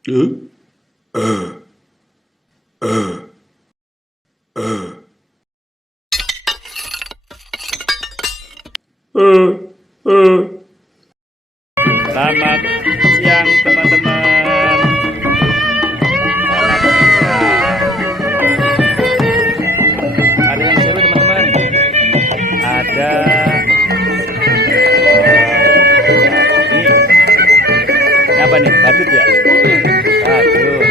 Selamat siang teman-teman. Selamat siang. Ada yang seru teman-teman. Ada ini apa nih? Badut ya? Badut.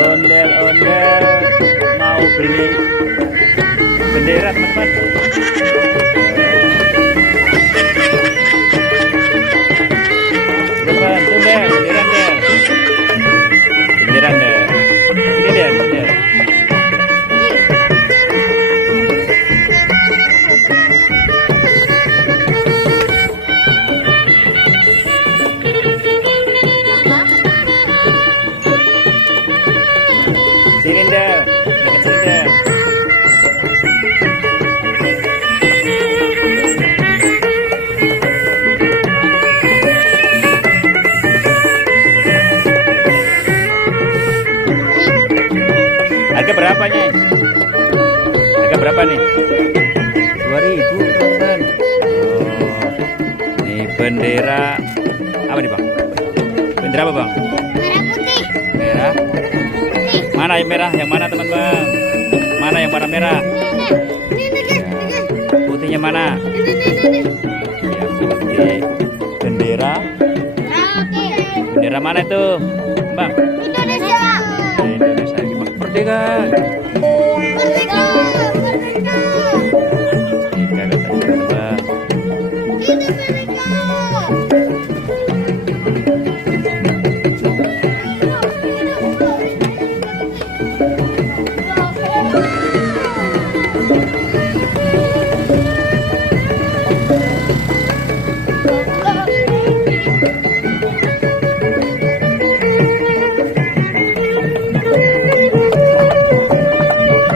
Ondel-ondel mau beli bendera teman-teman. Teman, tuh deh, bendera deh. Bendera deh. Ini deh, ini deh. Sini deh, dekat sini deh. Harga berapa nih? Harga berapa nih? 2.000 teman-teman. Oh, ini bendera apa nih bang? Bendera apa bang? Merah putih. Merah. Mana yang merah? Yang mana teman-teman? Mana yang warna merah? Putihnya mana? Ya, putih. Bendera. Bendera mana itu, bang? Indonesia. Indonesia. Merdeka. Merdeka. Merdeka. Merdeka katanya teman-teman.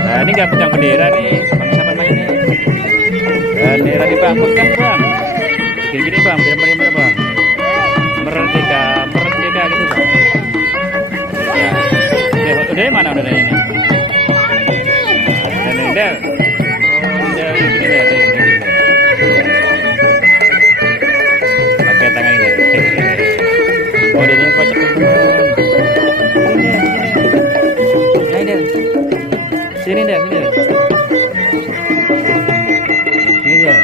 Nah, ini nggak pegang bendera nih, bangsa apa ini? Bendera dibangkitkan bang, gini-gini bang, bendera bang. Merdeka, merdeka gitu bang. Merdeka. Udah mana udahnya nih? Udah, udah gini deh, gini. Pakai tangan ini. Oh, dia kocak teman. Sini deh, sini deh. Sini deh.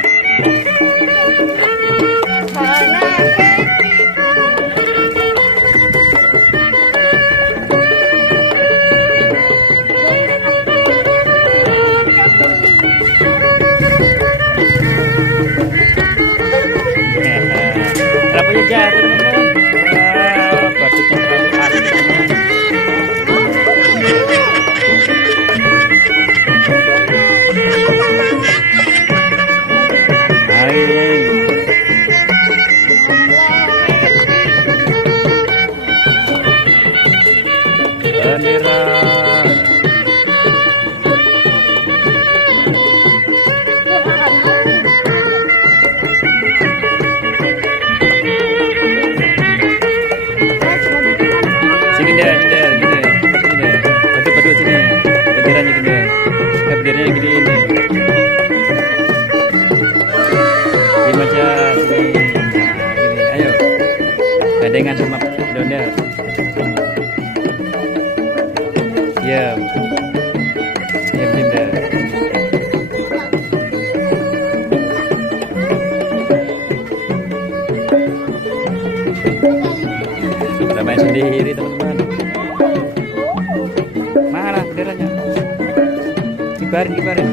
Rambutnya jatuh teman-teman. Badutnya terlalu asik teman-teman. Bendera. Sini deh, sini deh, sini deh, sini deh. Badut sini. Benderanya gini deh. Benderanya gini ini. Gini aja sini. Nah, gini. Ayo. Gandengan sama Ondel-ondel. Diam. Diam deh. Kita main sendiri teman-teman. Mana benderanya? Kibarin, kibarin.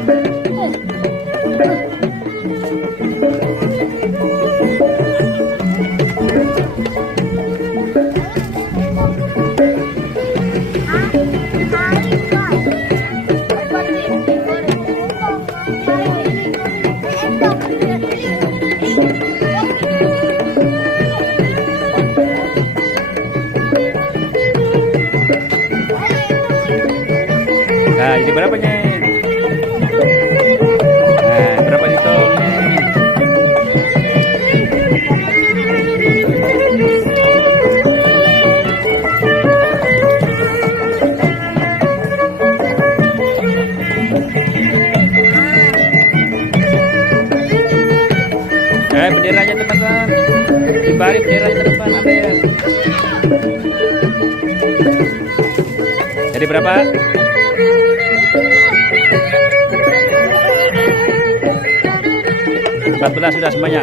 benderanya teman-teman. Dibalik benderanya teman-teman, ambil. Jadi berapa? Belas sudah semuanya.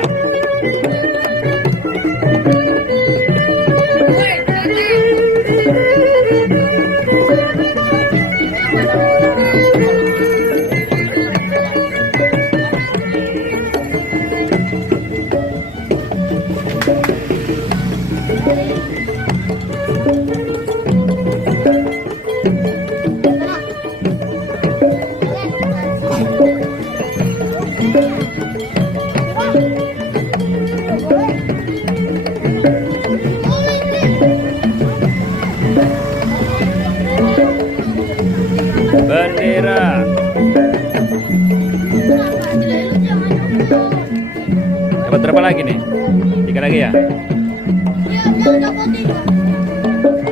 Bendera. Dapat berapa lagi nih? 3 lagi ya?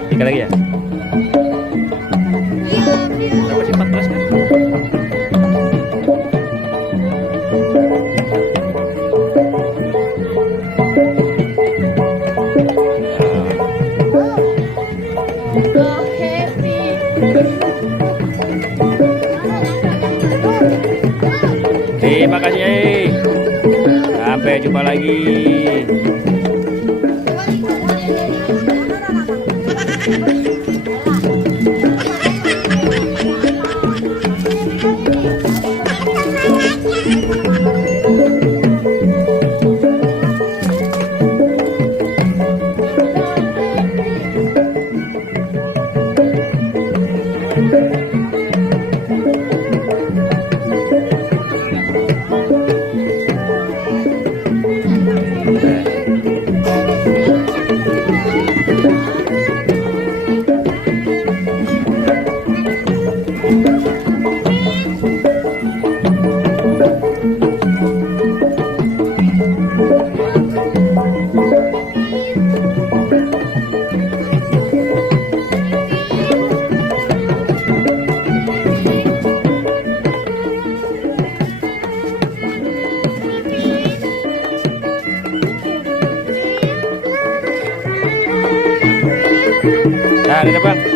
3 lagi ya? Berapa sih, 14 kan? Terima kasih. Sampai jumpa lagi. Nah, ini bang.